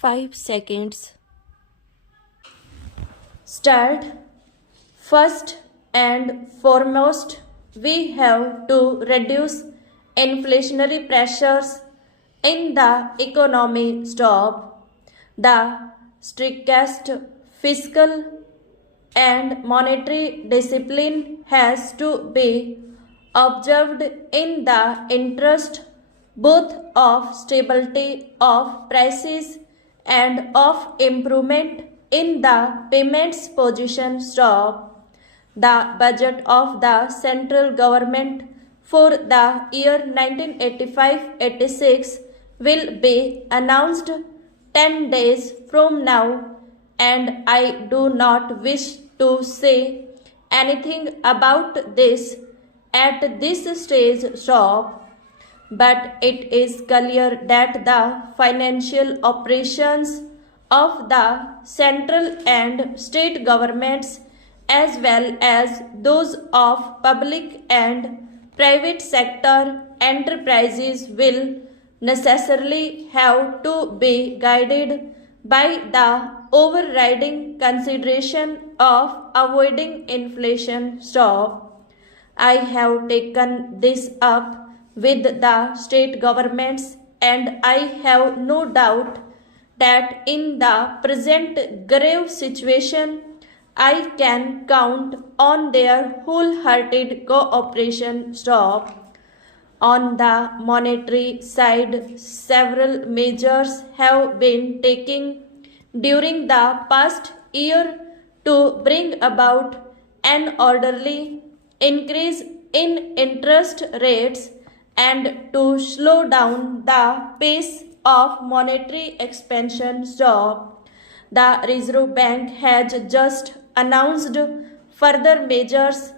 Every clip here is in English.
5 seconds. Start. First and foremost, we have to reduce inflationary pressures in the economy. Stop. The strictest fiscal and monetary discipline has to be observed in the interest both of stability of prices and of improvement in the payments position. Stop. The budget of the central government for the year 1985-86 will be announced 10 days from now, and I do not wish to say anything about this at this stage. Stop. But it is clear that the financial operations of the central and state governments, as well as those of public and private sector enterprises, will necessarily have to be guided by the overriding consideration of avoiding inflation. Stop. I have taken this up with the state governments, and I have no doubt that in the present grave situation, I can count on their wholehearted cooperation. Stop. On the monetary side, several measures have been taken during the past year to bring about an orderly increase in interest rates and to slow down the pace of monetary expansion. Stop. The Reserve Bank has just announced further measures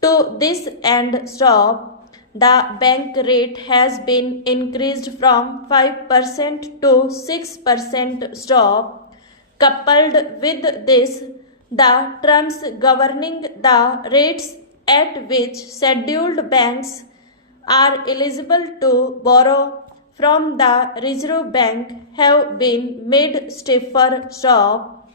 to this end. Stop. The bank rate has been increased from 5% to 6%. Stop. Coupled with this, the terms governing the rates at which scheduled banks are eligible to borrow from the Reserve Bank have been made stiffer. Stop.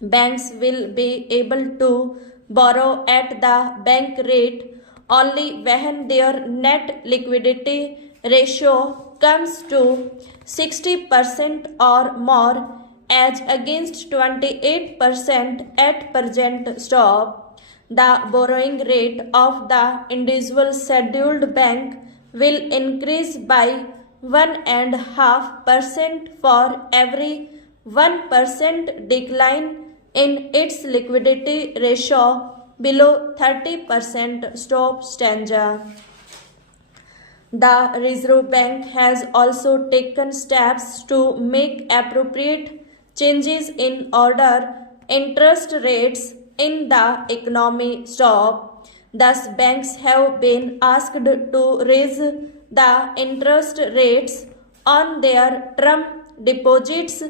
Banks will be able to borrow at the bank rate only when their net liquidity ratio comes to 60% or more, as against 28% at present. Stop. The borrowing rate of the individual scheduled bank will increase by 1.5% for every 1% decline in its liquidity ratio below 30%. Stop. Stanza. The Reserve Bank has also taken steps to make appropriate changes in order interest rates in the economy. Stop. Thus, banks have been asked to raise the interest rates on their term deposits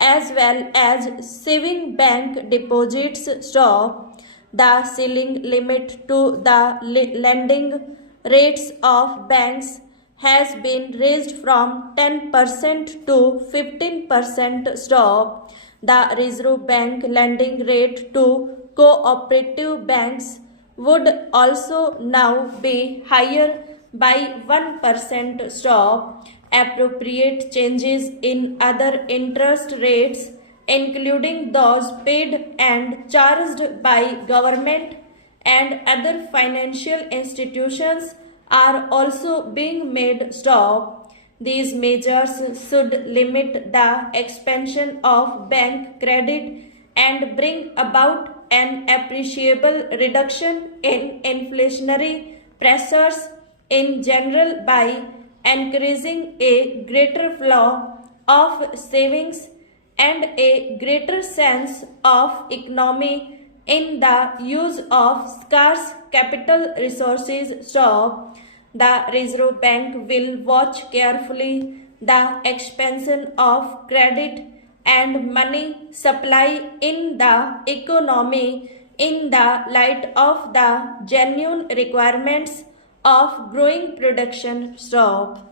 as well as saving bank deposits. Stop. The ceiling limit to the lending rates of banks has been raised from 10% to 15%. Stop. The Reserve Bank lending rate to cooperative banks would also now be higher by 1%. Stop. Appropriate changes in other interest rates, including those paid and charged by government and other financial institutions, are also being made. Stop. These measures should limit the expansion of bank credit and bring about an appreciable reduction in inflationary pressures in general by encouraging a greater flow of savings and a greater sense of economy in the use of scarce capital resources. Stop. The Reserve Bank will watch carefully the expansion of credit and money supply in the economy in the light of the genuine requirements of growing production. Stop.